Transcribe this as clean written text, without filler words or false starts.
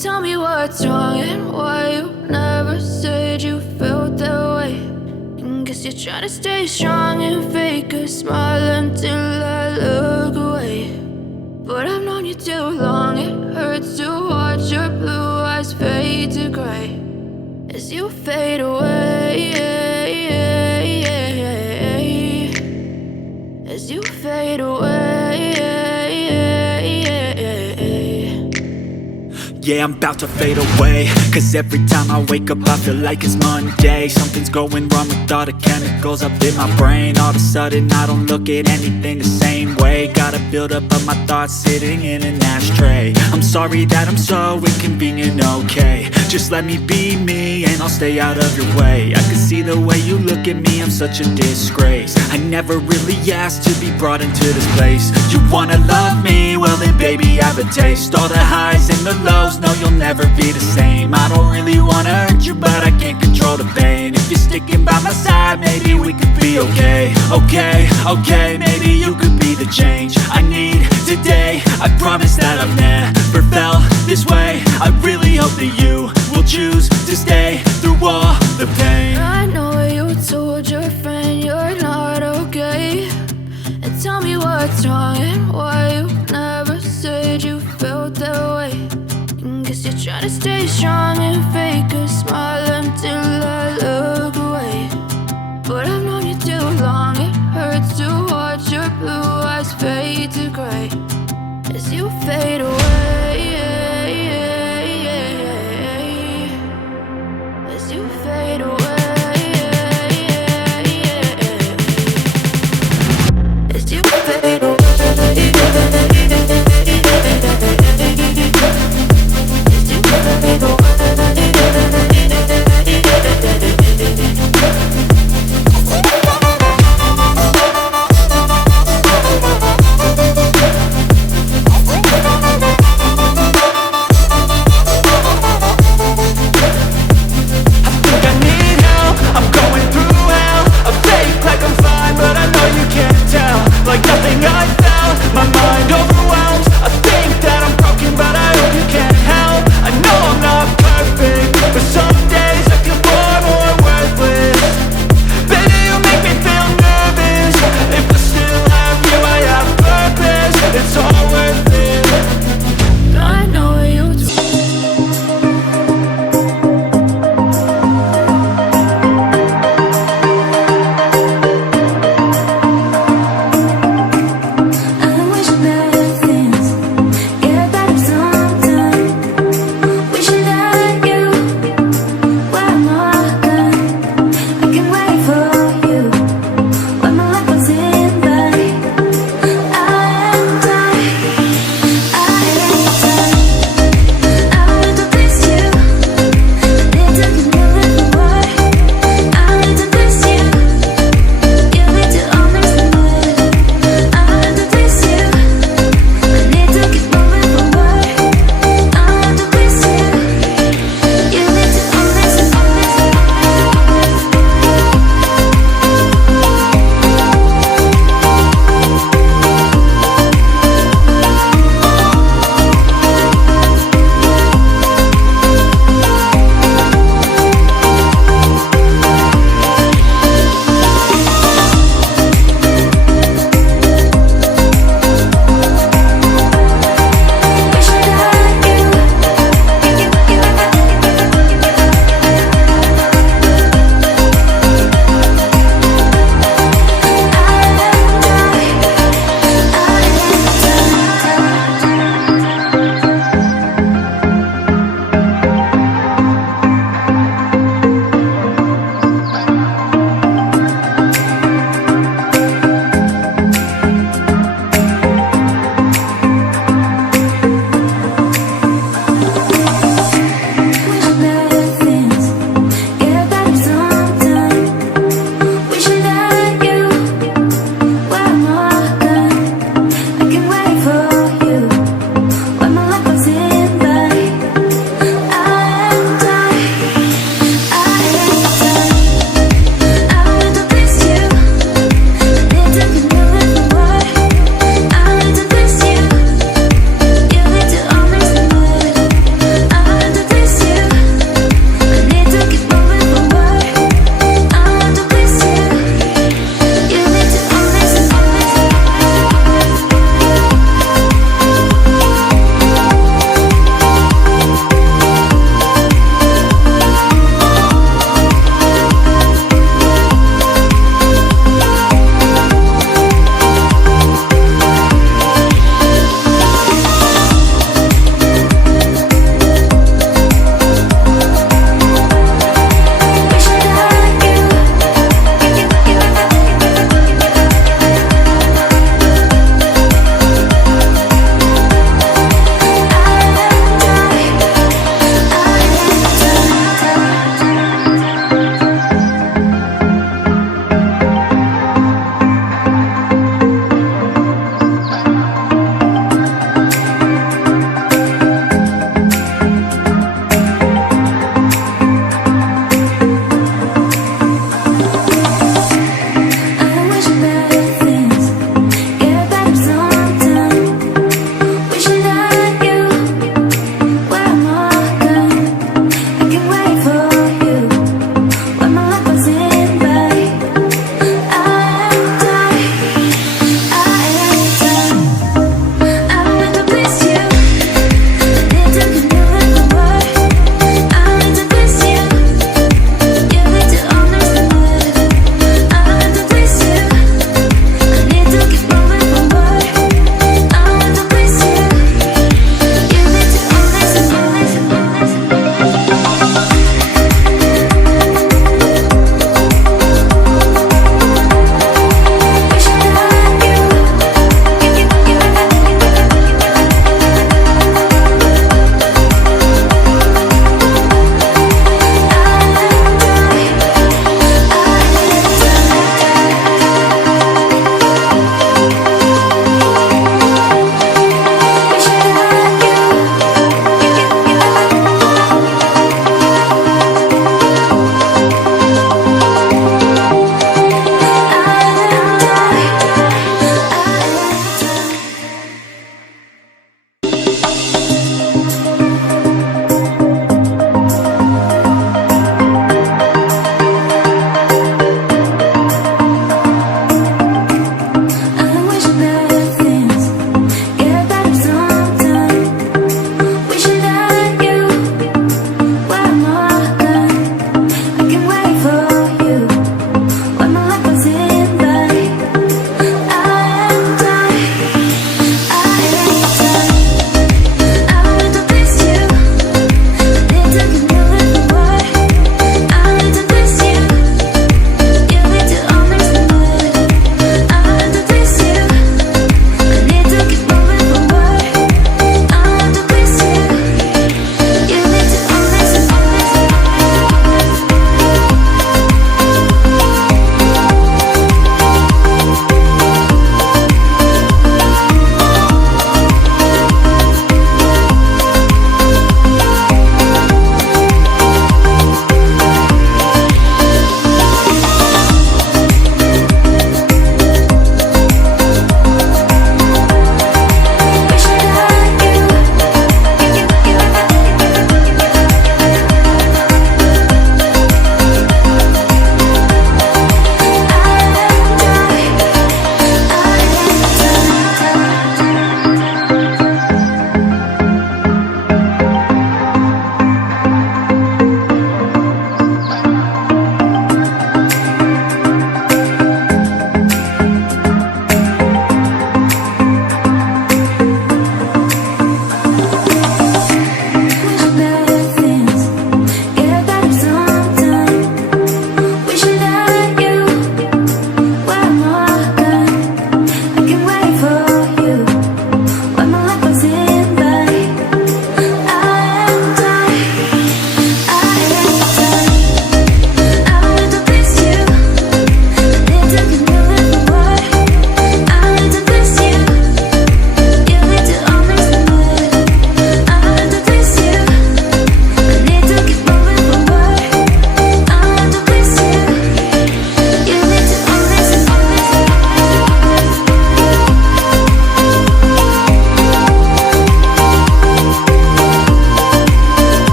Tell me what's wrong and why you never said you felt that way. And guess you're trying to stay strong and fake a smile until I look away. But I've known you too long, it hurts to watch your blue eyes fade to gray as you fade away, as you fade away. Yeah, I'm about to fade away, cause every time I wake up I feel like it's Monday. Something's going wrong with all the chemicals up in my brain. All of a sudden I don't look at anything the same way. Gotta build up of my thoughts sitting in an ashtray. I'm sorry that I'm so inconvenient, okay. Just let me be me and I'll stay out of your way. I can see the way you look at me, I'm such a disgrace. I never really asked to be brought into this place. You wanna love me? Well then baby I have a taste. All the highs and the lows, no you'll never be the same. I don't really wanna hurt you but I can't control the pain. If you're sticking by my side maybe we could be okay. Okay, maybe you could be the change I need today. I promise that I've never felt this way. I really hope that you will choose to stay through all the pain. I know you told your friend you're not okay. And tell me what's wrong and why you never said you felt that way. And guess you're trying to stay strong and fake a smile until I look